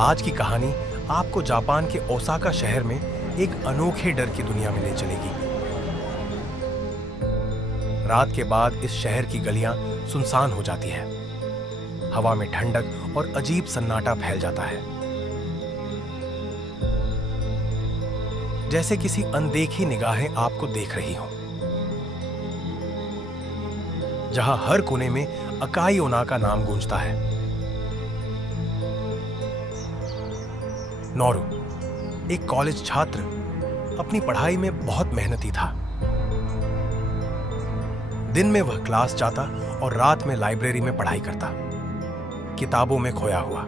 आज की कहानी आपको जापान के ओसाका शहर में एक अनोखे डर की दुनिया में ले चलेगी। रात के बाद इस शहर की गलियां सुनसान हो जाती है। हवा में ठंडक और अजीब सन्नाटा फैल जाता है, जैसे किसी अनदेखी निगाहें आपको देख रही हों। जहां हर कोने में अकाई ओना का नाम गूंजता है। नोरू, एक कॉलेज छात्र, अपनी पढ़ाई में बहुत मेहनती था। दिन में वह क्लास जाता और रात में लाइब्रेरी में पढ़ाई करता, किताबों में खोया हुआ।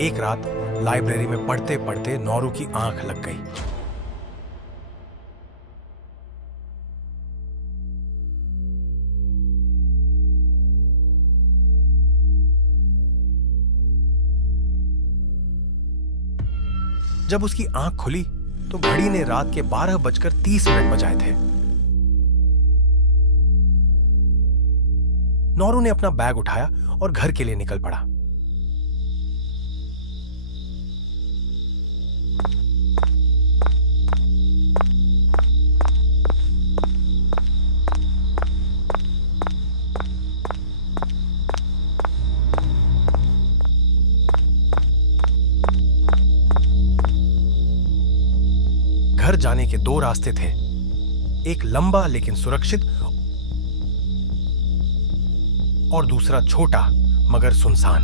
एक रात लाइब्रेरी में पढ़ते पढ़ते नोरू की आंख लग गई। जब उसकी आंख खुली तो घड़ी ने रात के 12:30 बजाए थे। नोरू ने अपना बैग उठाया और घर के लिए निकल पड़ा। घर जाने के दो रास्ते थे, एक लंबा लेकिन सुरक्षित और दूसरा छोटा मगर सुनसान।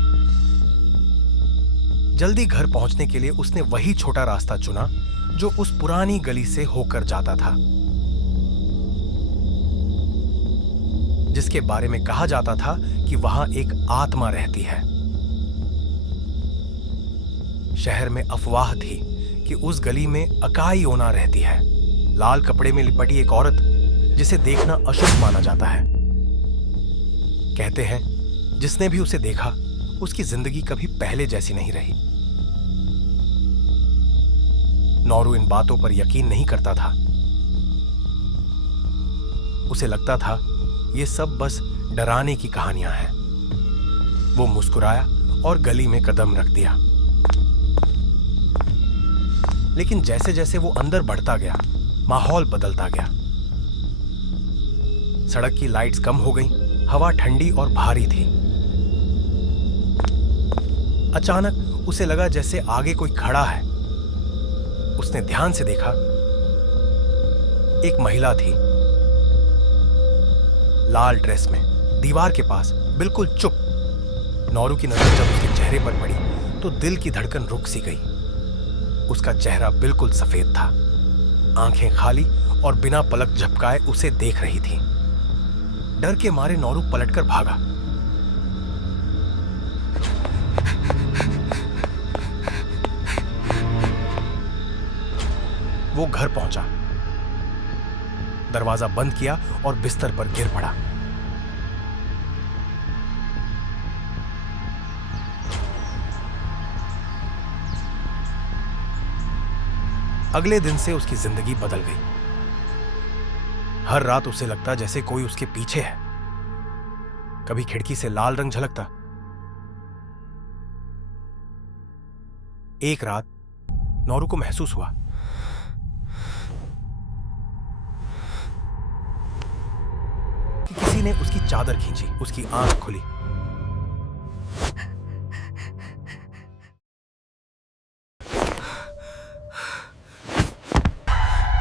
जल्दी घर पहुंचने के लिए उसने वही छोटा रास्ता चुना जो उस पुरानी गली से होकर जाता था, जिसके बारे में कहा जाता था कि वहां एक आत्मा रहती है। शहर में अफवाह थी कि उस गली में अकाई ओना रहती है, लाल कपड़े में लिपटी एक औरत जिसे देखना अशुभ माना जाता है। कहते हैं जिसने भी उसे देखा उसकी जिंदगी कभी पहले जैसी नहीं रही। नोरू इन बातों पर यकीन नहीं करता था। उसे लगता था ये सब बस डराने की कहानियां हैं। वो मुस्कुराया और गली में कदम रख दिया। लेकिन जैसे जैसे वो अंदर बढ़ता गया, माहौल बदलता गया। सड़क की लाइट्स कम हो गईं, हवा ठंडी और भारी थी। अचानक उसे लगा जैसे आगे कोई खड़ा है। उसने ध्यान से देखा, एक महिला थी, लाल ड्रेस में, दीवार के पास, बिल्कुल चुप। नोरू की नजर जब उसके चेहरे पर पड़ी तो दिल की धड़कन रुक सी गई। उसका चेहरा बिल्कुल सफेद था, आंखें खाली और बिना पलक झपकाए उसे देख रही थी। डर के मारे नोरू पलटकर भागा। वो घर पहुंचा, दरवाजा बंद किया और बिस्तर पर गिर पड़ा। अगले दिन से उसकी जिंदगी बदल गई। हर रात उसे लगता जैसे कोई उसके पीछे है। कभी खिड़की से लाल रंग झलकता। एक रात नोरू को महसूस हुआ कि किसी ने उसकी चादर खींची। उसकी आंख खुली।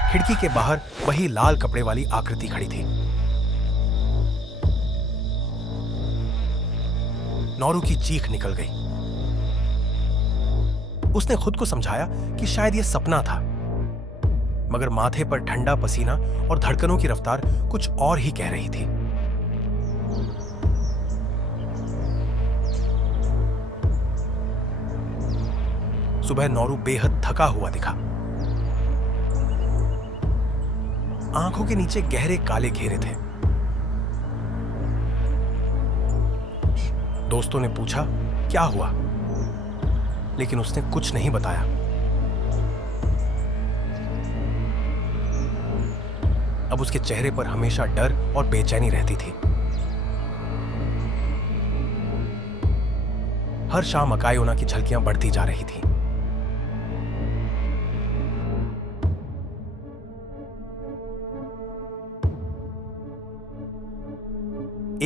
खिड़की के बाहर वही लाल कपड़े वाली आकृति खड़ी थी। नोरू की चीख निकल गई। उसने खुद को समझाया कि शायद यह सपना था, मगर माथे पर ठंडा पसीना और धड़कनों की रफ्तार कुछ और ही कह रही थी। सुबह नोरू बेहद थका हुआ दिखा। आंखों के नीचे गहरे काले घेरे थे। दोस्तों ने पूछा क्या हुआ, लेकिन उसने कुछ नहीं बताया। अब उसके चेहरे पर हमेशा डर और बेचैनी रहती थी। हर शाम अकायोना की झलकियां बढ़ती जा रही थी।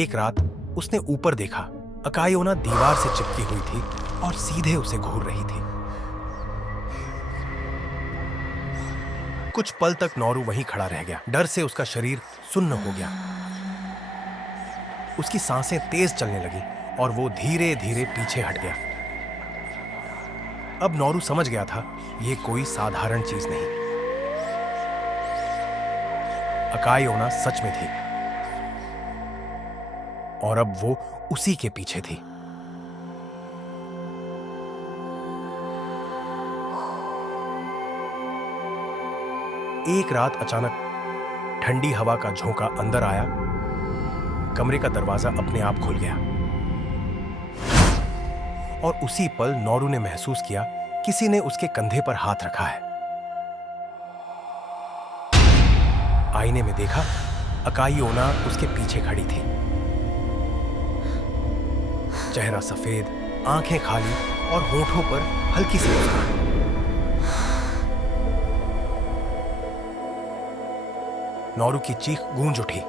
एक रात उसने ऊपर देखा, अकायोना दीवार से चिपकी हुई थी और सीधे उसे घूर रही थी। कुछ पल तक नोरू वहीं खड़ा रह गया। डर से उसका शरीर सुन्न हो गया। उसकी सांसें तेज चलने लगी और वो धीरे धीरे पीछे हट गया। अब नोरू समझ गया था, यह कोई साधारण चीज नहीं। अकायोना सच में थी और अब वो उसी के पीछे थी। एक रात अचानक ठंडी हवा का झोंका अंदर आया। कमरे का दरवाजा अपने आप खुल गया और उसी पल नोरू ने महसूस किया किसी ने उसके कंधे पर हाथ रखा है। आईने में देखा, अकायोना उसके पीछे खड़ी थी। चेहरा सफेद, आंखें खाली और होठों पर हल्की सी मुस्कान। नोरू की चीख गूंज उठी।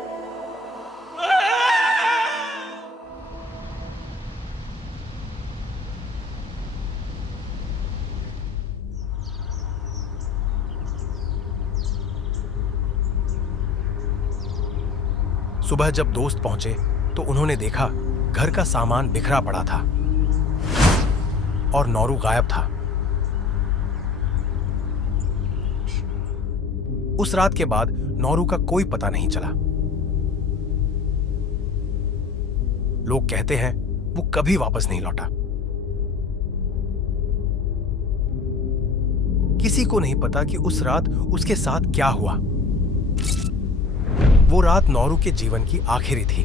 सुबह जब दोस्त पहुंचे तो उन्होंने देखा घर का सामान बिखरा पड़ा था और नोरू गायब था। उस रात के बाद नोरू का कोई पता नहीं चला। लोग कहते हैं वो कभी वापस नहीं लौटा। किसी को नहीं पता कि उस रात उसके साथ क्या हुआ। वो रात नोरू के जीवन की आखिरी थी।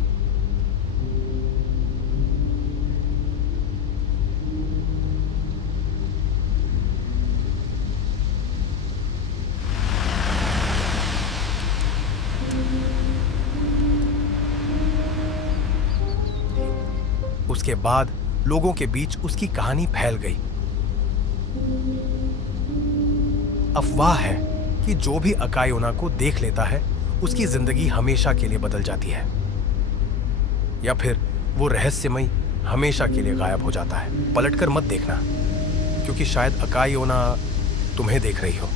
उसके बाद लोगों के बीच उसकी कहानी फैल गई। अफवाह है कि जो भी अकायोना को देख लेता है उसकी जिंदगी हमेशा के लिए बदल जाती है, या फिर वो रहस्यमयी हमेशा के लिए गायब हो जाता है। पलटकर मत देखना, क्योंकि शायद अकायोना तुम्हें देख रही हो।